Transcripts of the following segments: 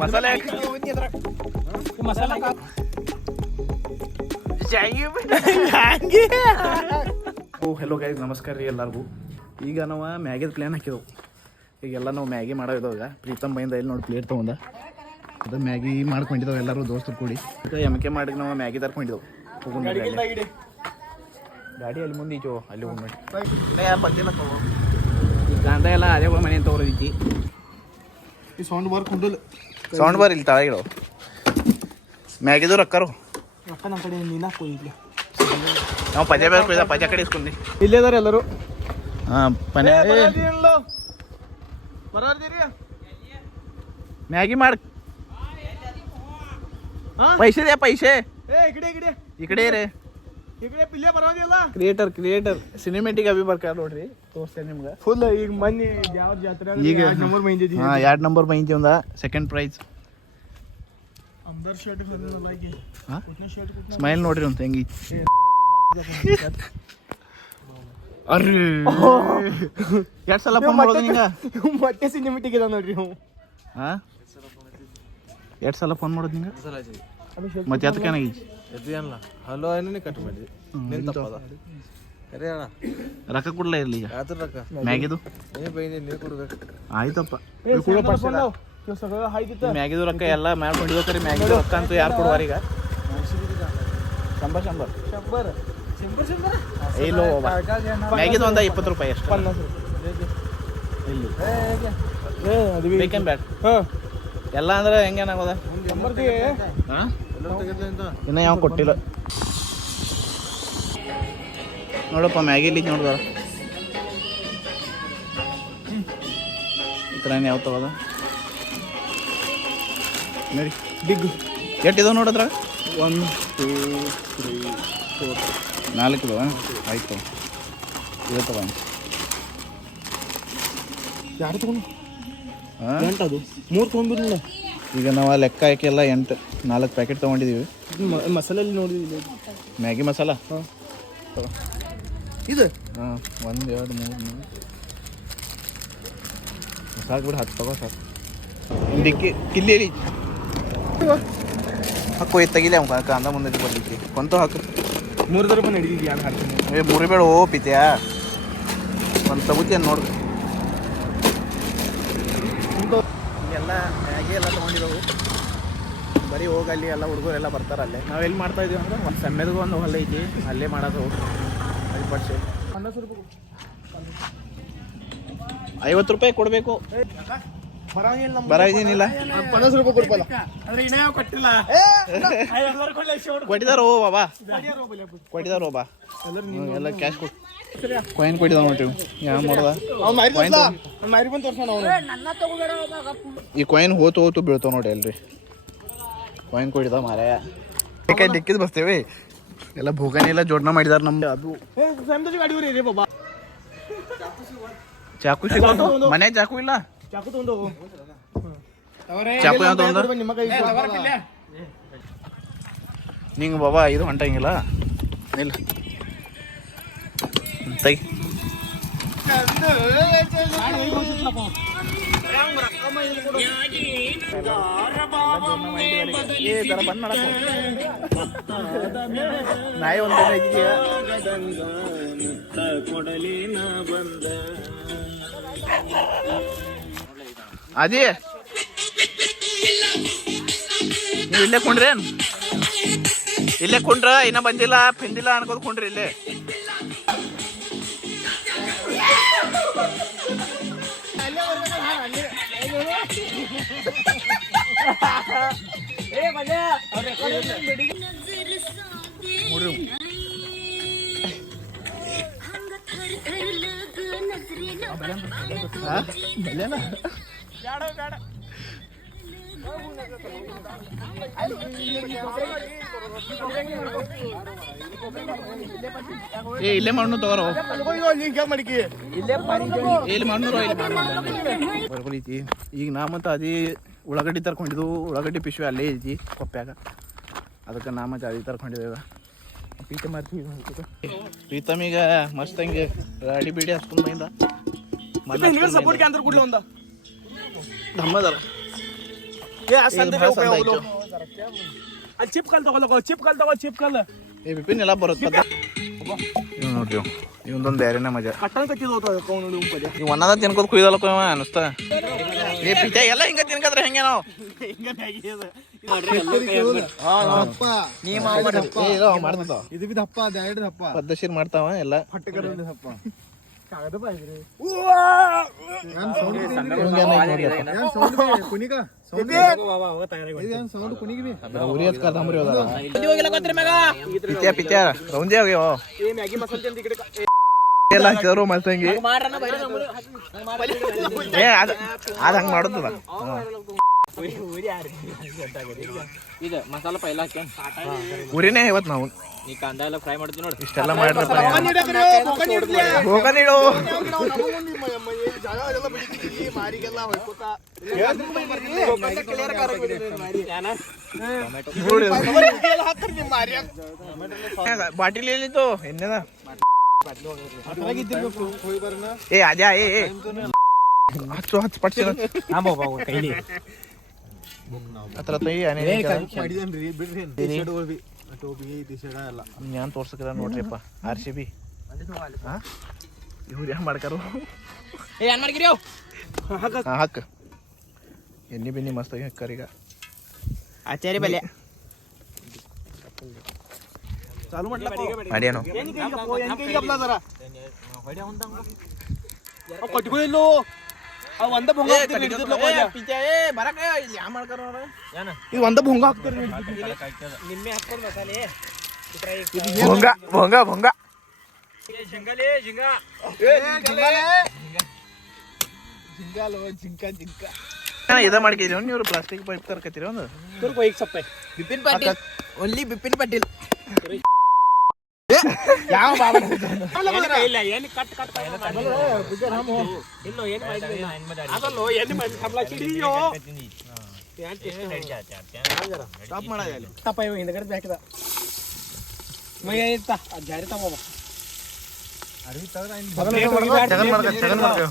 ಮಸಾಲೆ hello guys, ನಮಸ್ಕಾರ ರೀ ಎಲ್ಲರಿಗೂ. ಈಗ ನಾವು ಮ್ಯಾಗಿದ ಪ್ಲ್ಯಾನ್ ಹಾಕಿದೆವು. ಈಗೆಲ್ಲ ನಾವು ಮ್ಯಾಗಿ ಮಾಡೋದಿದ್ದಾಗ ಪ್ರೀತಮ್ ಬೈಂದ ಇಲ್ಲಿ ನೋಡಿ ಪ್ಲೇಟ್ ತೊಗೊಂಡ ಅದು ಮ್ಯಾಗಿ ಮಾಡ್ಕೊಂಡಿದ್ದಾವೆ ಎಲ್ಲರೂ ದೋಸ್ತರು ಕೂಡಿ. ಎಮ್ಕೆ ಮಾಡಿ ನಾವು ಮ್ಯಾಗಿ ತರ್ಕೊಂಡಿದ್ದೆವು. ಗಾಡಿ ಅಲ್ಲಿ ಮುಂದೆ ಈಚು ಅಲ್ಲಿ ಹೋಗ್ಬೇಡಿ ಗಂಧ ಎಲ್ಲ ಅದೇ ಮನೆ ಅಂತ ತಗೋರೈತಿ. ಈ ಸೌಂಡ್ ಬಾರ್ ಕುಂಡಲ್ ಸೌಂಡ್ ಬಾರ್ ಇಲ್ಲಿ ತಳಗಿಡೋ ಮ್ಯಾಗಿದು ರೊಕ್ಕರು ರೊಕ್ಕ ನಮ್ಮ ಕಡೆ ನೀನು ಹಾಕೋದಿಲ್ಲ. ನಾವು ಪಜೆ ಬೇಕು ಪಜೆ ಕಡೆ ಇಸ್ಕೊಂಡಿ ಇಲ್ಲೇ ಅದಾರ ಎಲ್ಲರೂ. ಹಾಂ ಪನೆ ಮ್ಯಾಗಿ ಮಾಡ पैसे द्या पैसे. ಈ ಕಡೆ ರೀ ಕ್ರಿಯೇಟರ್ ಸಿನಿಮೆಟಿಕ್ ಅಭಿ ಬರ್ಕ ನೋಡ್ರಿ ತೋರಿಸ್ತೇನೆ ನಿಮ್ಗೆ ಫುಲ್. ಈಗ ಮೊನ್ನೆ ಯಾವ ಜಾತ್ರೆ ಈಗ ನಂಬರ್ ಮೈಂದಿದ್ದಿ. ಹಾಂ 2 ನಂಬರ್ ಮೈಂದಿ ಒಂದ ಸೆಕೆಂಡ್ ಪ್ರೈಸ್. ಸ್ಮೈಲ್ ನೋಡ್ರಿ ಅಂತ ಹೆಂಗಿ ಅರ್ರಿ 2 ಸಲ ಫೋನ್ ಮಾಡೋದು ಹಿಂಗ ಮತ್ತೆ ಸಿನಿಮೆಟಿಕ್ ಇದ ನೋಡ್ರಿ. ಹಾಂ 2 ಸಲ ಫೋನ್ ಮಾಡೋದು ಹಿಂಗ ಮತ್ತೆ ಅದಕ್ಕೆ ಏನಾಗೈತಿ ಹಲೋ ಏನೇ ಕಟ್ ಮಾಡಿದ್ವಿ ರೊಕ್ಕ ಕೊಡ್ಲಾ ಇರ್ಲಿ ಈಗ ಮ್ಯಾಗಿದು ನೀವು ಕೊಡ್ಬೇಕು. ಆಯ್ತಪ್ಪ ಮ್ಯಾಗಿದು ರೊಕ್ಕ ಎಲ್ಲ ಮಾಡ್ಕೊಂಡಿರ್ತಾರೆ. ಮ್ಯಾಗಿದು ರೊಕ್ಕ ಅಂತೂ ಯಾರು ಕೊಡುವಾರ ಈಗ? 100 ಇಲ್ಲೋ ಮ್ಯಾಗಿದು ಒಂದು 20 ರೂಪಾಯಿ ಅಷ್ಟು. 50 ಇಲ್ಲಿ ಬೇಕೇನು ಬ್ಯಾಡ ಎಲ್ಲ ಅಂದ್ರೆ ಹೆಂಗೇನಾಗೋದ? ಹಾಂ ಇನ್ನು ಯಾವ ಕೊಟ್ಟಿಲ್ಲ ನೋಡಪ್ಪ ಮ್ಯಾಗಿ ಇಲ್ಲಿ ನೋಡ್ದಾರ ಈ ಥರ ಯಾವ ತಗೋದ ನೋಡಿ ಬಿಗ್ ಎಷ್ಟಿದಾವೆ ನೋಡಿದ್ರಾಗ 1 2 3 4 4 ಇದಾವ. ಆಯ್ತು ಇದು ತಗೋ ಯಾರು ತಗೊಂಡು ಹಾಂ 8 ಅದು 3 ತೊಗೊಂಡಿರಲಿಲ್ಲ. ಈಗ ನಾವು ಲೆಕ್ಕ ಹಾಕಿಲ್ಲ 4 ಪ್ಯಾಕೆಟ್ ತೊಗೊಂಡಿದ್ದೀವಿ. ಮಸಾಲೆಯಲ್ಲಿ ನೋಡಿದ್ವಿ ಮ್ಯಾಗಿ ಮಸಾಲ. ಹಾಂ ಇದು ಹಾಂ 1 2 3 ಸಾಕು ಬಿಡು 10 ತಗೋ ಸಾಕು. ಡಿಕ್ಕಿ ಕಿಲ್ಲಿ ಹಾಕು ತೆಗಿಲಿ ಅವ್ನು ಅಂದ ಮುಂದೆ ಬರ್ಲಿಕ್ಕೆ ಕೊಂತ ಹಾಕು. 3 ರೂಪಾಯಿ ನಡೀತಿದ್ಯಾ ಯಾರು ಹಾಕ್ತೀನಿ? 3 ಬೇಡ ಓ ಪಿತ್ಯಾ ಒಂದು ತಗೋತೀನಿ ನೋಡ್ರಿ. ಎಲ್ಲ ಮ್ಯಾಗಿ ಎಲ್ಲ ತೊಗೊಂಡಿರೋವು ಬರೀ ಹೋಗಲ್ಲಿ ಎಲ್ಲ ಹುಡುಗರೆಲ್ಲ ಬರ್ತಾರೆ ಅಲ್ಲೇ. ನಾವು ಎಲ್ಲಿ ಮಾಡ್ತಾ ಇದೀವಿ ಅಂದ್ರೆ ಒಂದು ಸಮ್ಮೆದಗೂ ಒಂದು ಹೊಲ ಐತಿ ಅಲ್ಲೇ ಮಾಡೋದು. 50 ರೂಪಾಯಿ ಕೊಡಬೇಕು. ಬರೋದೇನಿಲ್ಲ 50 ರೂಪಾಯಿ ಕೊಡ್ಬಲ್ಲ ಕೊಟ್ಟಿದಾರೋ ಬಾಬಾ ಕೊಟ್ಟಿದಾರೋ ಬಾ ಎಲ್ಲ ಕ್ಯಾಶ್ ಕೊಟ್ಟು ಕಾಯಿನ್ ಕೊಟ್ಟಿದಾವ ನೋಡ್ರಿ. ಯಾವ ಮಾಡೋದ ಈ ಕಾಯಿನ್ ಹೋತು ಬೀಳ್ತಾವ ನೋಡಿ ಅಲ್ರಿ. ಕಾಯಿನ್ ಕೊಟ್ಟಿದಾವ ಮಾರಾಯ ಕೈ ಡಿಕ್ಕಿದ್ ಬರ್ತೇವೆ ಎಲ್ಲ ಭೂಗಾನಿ ಎಲ್ಲ ಜೋಡಣೆ ಮಾಡಿದಾರ ನಮ್ದು. ಅದು ಚಾಕು ಸಿಗೋದು ಮನೆ ಚಾಕು ಇಲ್ಲ. ಚಾಕು ತಗೊಂಡು ಚಾಕು ಯಾವ ತಗೊಂಡ ನಿಮ್ಮ ಕೈ ನಿಂಗೆ ಬಾಬಾ ಇದು ಹೊಂಟಂಗಿಲ್ಲ ಇಲ್ಲ ತೆಗಿ. ನಾಯಿ ಒಂದು ಅದೇ ನೀವು ಇಲ್ಲೇ ಕೊಂಡ್ರೇನು? ಇಲ್ಲೇ ಕೊಂಡ್ರ ಇನ್ನ ಬಂದಿಲ್ಲ ಪೆಂದಿಲ್ಲ ಅನ್ಕೋದು ಕೊಂಡ್ರಿ ಇಲ್ಲೇ. ಇಲ್ಲೇ ಮಣ್ಣು ತಗೋರೋ ಇಲ್ಲಿ ಮಣ್ಣು ಬರ್ಕೊಳೈತಿ. ಈಗ ನಾ ಮತ್ತು ಅದೇ ಉಳ್ಳಾಗಡ್ಡಿ ತರ್ಕೊಂಡಿದ್ದು ಉಳ್ಳಾಗಡ್ಡಿ ಪಿಶ್ವಿ ಅಲ್ಲೇ ಐತಿ ಕೊಪ್ಪ್ಯಾಗ. ಅದಕ್ಕೆ ನಾ ಮತ್ತು ಅದೇ ತರ್ಕೊಂಡಿದ್ದೇವೆ. ಪೀಠ ಮಾಡ್ತೀವಿ ಪ್ರೀತಮ್ ಈಗ ಮಸ್ತ್ ಹಂಗೆ ಗಾಡಿ ಬೀಡಿ ಹಚ್ಕೊಂಡ್ ಬೈಂದ ಧಮ್ಮದಾರ ಅಲ್ಲಿ ಚಿಪ್ ಕಲ್ ತಗೊಳ್ಳೋ ಚಿಪ್ ಕಲ್ ಏ ಬಿಪಿನ್ ಎಲ್ಲ ಬರುತ್ತೆ ಇವ್ ನೋಡ್ರಿ ಇವೊಂದೊಂದು ಬೇರೆನೇ ಮಜಾ ಕಟ್ಟನ್ ಕಟ್ಟಿದ್ ನೀವು ಒಂದದ ತಿನ್ಕೋದ್ ಕುಯ್ದಲ್ಲಕ್ಕ ಅನಿಸ್ತಾ ಏ ಪಿಚ ಎಲ್ಲ ಹಿಂಗ ತಿನ್ಕಂದ್ರೆ ಹೆಂಗೆ ನಾವು ಮಾಡ್ತಾವ ಇದು ಬಿ ದಪ್ಪ ಎರಡು ದಪ್ಪ ಪದ್ದಶೀರ್ ಮಾಡ್ತಾವ ಎಲ್ಲ ದಪ್ಪ ಕಾಗದ ಉರಿ ಹತ್ ಕರ್ದಂಬ್ರಿ ಪಿತ್ಯ ಪಿತ್ಯ ರೌಂಜಿ ಹೋಗ್ಯವ ಎಲ್ಲ ಹಾಕಿದ್ರು ಮತ್ತಂಗಿ ಏ ಅದ ಹಂಗ ಮಾಡುತ್ತದ ಇದು ಮಸಾಲ ಪೈಲ ಉರಿನೇ ಇವತ್ತು ನಾವು ನೀ ಕಾಂದ ಎಲ್ಲ ಫ್ರೈ ಮಾಡ್ತೀವಿ ನೋಡಿ ಇಷ್ಟೆಲ್ಲ ಮಾಡಿದ್ರಪ್ಪ ಹೋಗ ನೀಡು ಬಾಟಿಲಿ ಎಲ್ಲಿತ್ತು ಎಣ್ಣೆದ ಏ ಅದ್ಯಾ ಏ ಹಚ್ಚು ಹಚ್ಚು ಪಡ್ಸಿರ ಹತ್ರ ತೈ ഞാൻ ತೋರ್ಸಕ್ಕಿಲ್ಲ ನೋಡ್ರಿಪ್ಪ RCB ಇವ್ರು ಯಾವ ಮಾಡ್ಕಾರು ಏನ್ ಮಾಡ್ಕಿರಿ ಹಾಕ ಎಣ್ಣೆ ಬೆಣ್ಣೆ ಮಸ್ತಾಗಿ ಹಾಕರೀಗ ಆಚಾರ್ಯ ಬಲ್ಯ ಚಾಲು ಅಡಿಯೇನು ಕಟ್ಕೊಳ್ಳೋ ಒಂದ ಭಂಗ ಇದು ಒಂದ ಭಂಗ ಹಾಕ್ತಾರೆ ನಿಮ್ಮೆ ಹಾಕ್ಕೊಂಡು ಮಸಾಲೆ ಭೊಂಗ ಭೊಂಗ ಭೊಂಗ ಜಿಂಗಲೇ ಜಿಂಗ ಇದ ಮಾಡ್ಕಿದ್ರಿ ನೀವು ಪ್ಲಾಸ್ಟಿಕ್ ಪೈಪ್ ತರ್ಕತ್ತೀರಿ ಒಂದು ತುರ್ಕೋ ಈಗ ಸಪ್ಪೆ ಬಿಪಿನ್ ಪಾಟೀಲ್ ಓನ್ಲಿ ಬಿಪಿನ್ ಪಾಟೀಲ್ ಯಾವ ಬಾಬಾ ಇಲ್ಲ ಏನು ಕಟ್ ಇಲ್ಲೋ ಏನು ಮಾಡಿಲ್ಲ ಅದಲ್ಲೋ ಏನು ಮಾಡಿ ಕಮಲ ಚಿಡಿಯೋ ಸ್ಟಾಪ್ ಮಾಡೋದು ತಪ್ಪ ಇವ ಹಿಂದಗಡೆ ಹಾಕಿದ ಮೈ ಐತ ಜಾರಿ ತಗೋ ಜಗನ್ ಮಾಡ್ಕ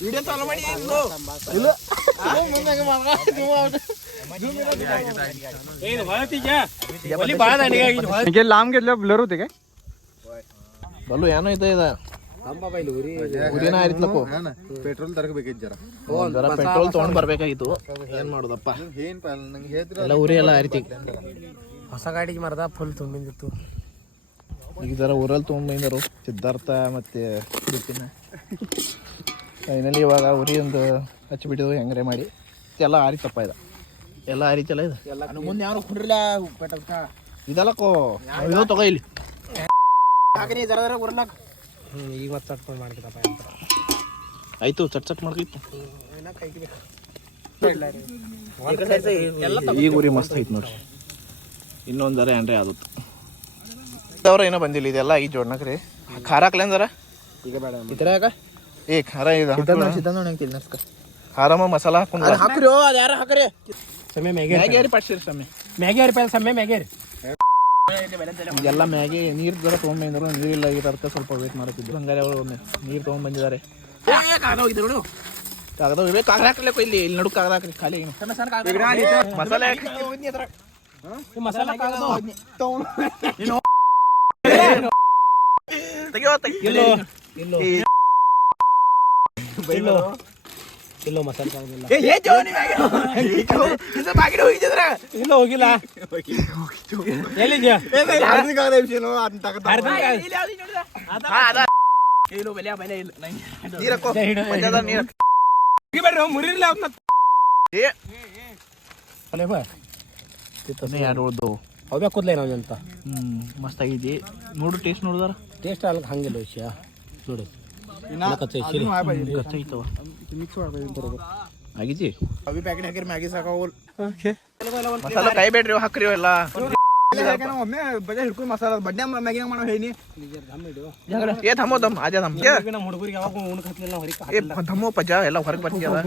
ವಿಡಿಯೋ ಚಾಲು ಮಾಡಿ लांब घेतलं ब्लर होते काय बल्लू ಏನೋ ಇದೆ ಉರಿನ ಆಯ್ತಲಕ್ಕೋ ಪೆಟ್ರೋಲ್ ತರಬೇಕಿತ್ತು ಜರ ಪೆಟ್ರೋಲ್ ತಗೊಂಡ್ ಬರ್ಬೇಕಾಗಿತ್ತು ಏನ್ ಮಾಡೋದಪ್ಪ ಏನ್ ನಂಗೆ ಹೇಳ್ತಿರ ಎಲ್ಲ ಉರಿ ಎಲ್ಲ ಆರಿತಿ ಹೊಸ ಗಾಡಿಗೆ ಮರದ ಫುಲ್ ತುಂಬಿಂದಿತ್ತು ಈಗ ಜರ ಊರಲ್ಲಿ ತೊಗೊಂಡ್ಬಂದರು ಸಿದ್ಧಾರ್ಥ ಮತ್ತೆ ಬಿಪಿನ ಫೈನಲಿ ಇವಾಗ ಉರಿ ಒಂದು ಹಚ್ಚಿಬಿಟ್ಟಿದ್ವು ಹೆಂಗ್ರೆ ಮಾಡಿ ಎಲ್ಲ ಆರಿತಪ್ಪ ಇದು ಎಲ್ಲ ಆರಿತಲ್ಲ ಇದು ಮುಂದೆ ಯಾರು ಕುಡ್ರಲ್ಲ ಇದಲ್ಲಕ್ಕೋ ಇದು ತಗೋ ಇಲ್ಲಿ ಹಾಕಿ ಜರ ಉರ್ಲಾಕ ಈಗ ಮತ್ತೆ ಚಟ್ಕೊಂಡು ಮಾಡ್ಕಿದಪ್ಪ ಆಯ್ತು ಚಟ್ ಮಾಡ್ಕಿತ್ತು ಈಗ ಉರಿ ಮಸ್ತ್ ಐತಿ ನೋಡ್ರಿ ಇನ್ನೊಂದರ ಏನ್ರಿ ಆದತ್ತು ಅವ್ರ ಏನೋ ಬಂದಿಲ್ಲ ಇದೆಲ್ಲ ಈ ಜೋಡ್ನಕ್ರಿ ಖಾರ ಹಾಕ್ಲೇನ್ ಜರ ಈಗ ಬೇಡ ಇದ್ರಾಗ ಏ ಖಾರ ಇದು ತಿನ್ನಸ್ಕ ಖಾರಮ ಮಸಾಲ ಹಾಕೊಂಡು ಹಾಕ್ರಿ ಅದು ಯಾರು ಹಾಕ್ರಿ ಸಮಯ ಮ್ಯಾಗಿ ಪಡ್ಸಿರಿ ಸಮಯ ಮ್ಯಾಗಿ ರೂಪಾಯಿ ಸಮಯ ಮ್ಯಾಗಿ ಎಲ್ಲ ಮ್ಯಾಗಿ ನೀರು ಜರ ತೊಗೊಂಡ್ಬಂದ್ರು ನೀರಿಲ್ಲ ಈ ತರಕ ಸ್ವಲ್ಪ ವೇಟ್ ಮಾಡತ್ತಿದ್ರು ಹಂಗಾರೆ ಅವರು ನೀರು ತೊಗೊಂಡ್ಬಂದಿದ್ದಾರೆ ಕಾಗದ ಇವೆ ಕಾಗದ ಹಾಕ್ಲಿಕ್ಕೆ ಇಲ್ಲಿ ಇಲ್ಲಿ ನಡು ಕಾಗದ ಹಾಕ್ರಿ ಖಾಲಿ ಮಸಾಲೆ ಮಸಾಲ ತೆಗಿಯೋ ಇಲ್ಲೋ ಮಸಾಲೆ ಕಾಗದಿಲ್ಲ ಇಲ್ಲ ಹೋಗಿಲ್ಲ ಎಲ್ಲಿದ್ಯಾ ಮುರಿಲ್ಲ ಯಾರು ಅವ್ಯಾ ಕೂದ್ಲ ನಾವು ಅಂತ ಮಸ್ತ್ ಆಗೈತಿ ನೋಡು ಟೇಸ್ಟ್ ನೋಡಿದಾರ ಟೇಸ್ಟ್ ಅಲ್ಲ ಹಂಗಿಲ್ಲ ವಿಷಯ ನೋಡು ಗಚ್ಚೈತವ ಆಗಿಜಿ ಅವಿ ಪ್ಯಾಕೆಟ್ ಹಾಕಿರಿ ಮ್ಯಾಗಿ ಸಾಕಾಗೋಲ್ ಮಸಾಲ ಕೈ ಬೇಡ್ರಿ ಹಾಕ್ರಿ ಎಲ್ಲ ಒಮ್ಮೆ ಬಜೆ ಹಿಡ್ಕೊಂಡು ಮಸಾಲ ಬಡ್ಡೆ ಮ್ಯಾಗಿ ಮಾಡೋ ಹೇಳಿ ಏ ಥಮೋ ದಮ್ ಆಜಾ ದಮ್ ನಮ್ಮ ಹುಡುಗರಿಗೆ ಯಾವಾಗ ಉಣಕ್ ಹತ್ತಲಿಲ್ಲ ಹೊರಗೆ ಏ ಧಮ್ಮೋ ಪಜ ಎಲ್ಲ ಹೊರಗೆ ಬರ್ತೀಯಲ್ಲ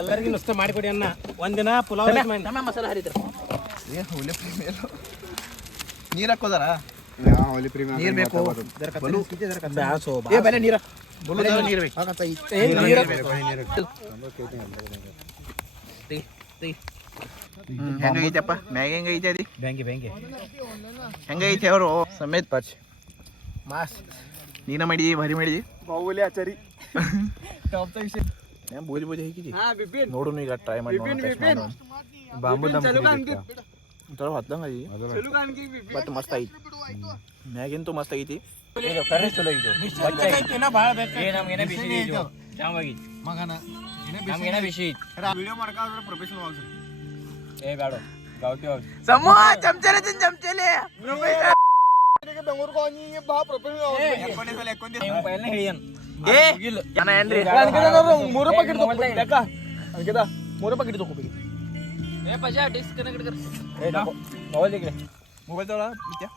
ಎಲ್ಲರಿಗೂ ನುಸ್ತೆ ಮಾಡಿಕೊಡಿ ಅನ್ನ ಒಂದಿನ ಪುಲಾವ್ ಮಸಾಲ ಹರಿದ್ರು ಏ ಹುಲಿ ನೀರು ಹಾಕೋದಾರ ನೀರು ಬೇಕು ಏ ಬೆಲೆ ನೀರ ನೀರು ಬೇಕು ಹೆಂಗೈತಪ್ಪ ಮ್ಯಾಗಿ ಹೆಂಗೈತೆ ಅದಿ ಬ್ಯಾಂಗಿ ಹೆಂಗೈತೆ ಅವರು ಸಮೇತ್ ಪಚ್ ಮಾಸ್ ನೀನ ಮಾಡಿದಿ ಭಾರಿ ಮಾಡಿದಿ ಬಾಹುಬಲಿ ಆಚಾರಿ ಬೋಲಿ ಬೋಲಿ ಹೇಗಿದಿ ನೋಡು ಈಗ ಟ್ರೈ ಮಾಡಿ ಬಾಂಬು ದಮ್ ಒಂಥರ ಹತ್ತಂಗ ಬಟ್ ಮಸ್ತ್ ಐತಿ ಮ್ಯಾಗಿಂತೂ ಮಸ್ತ್ ಐತಿ ಕರ್ರಿ ಚಲೋ ಇದು ಭಾಳ ಬೇಕು ನಮ್ಗೇನ ಬಿಸಿ ಇದು ಜಾಮಾಗಿ ಮಗನ ನಮ್ಗೇನ ಬಿಸಿ ವಿಡಿಯೋ ಮಾಡ್ಕೊಂಡ್ರೆ ಪ್ರೊಫೆಷನಲ್ ಆಗ್ರಿ ಏ ಬ್ಯಾಡ ಗಾವಟಿ ಹೋಗಿ ಸಮೂಹ ಚಮಚಲೆ ಚಮಚಲೆ ಎಲ್ಲ ಹೇಳಿಯನ್ ಏ ಜನ ಏನ್ರಿ ಮೂರು ಪಾಕೆಟ್ ಲೆಕ್ಕ ಅನ್ಕಿದ ಮೂರು ಪಾಕೆಟ್ ತಗೋಬೇಕು ಏ ಪಜಾ ಡಿಸ್ಕ್ ಕನೆಕ್ಟ್ ಕರ್ ಏ ಮೊಬೈಲ್ ದಿಗ್ರೆ ಮೊಬೈಲ್ ತಗೊಳ ಬಿತ್ಯಾ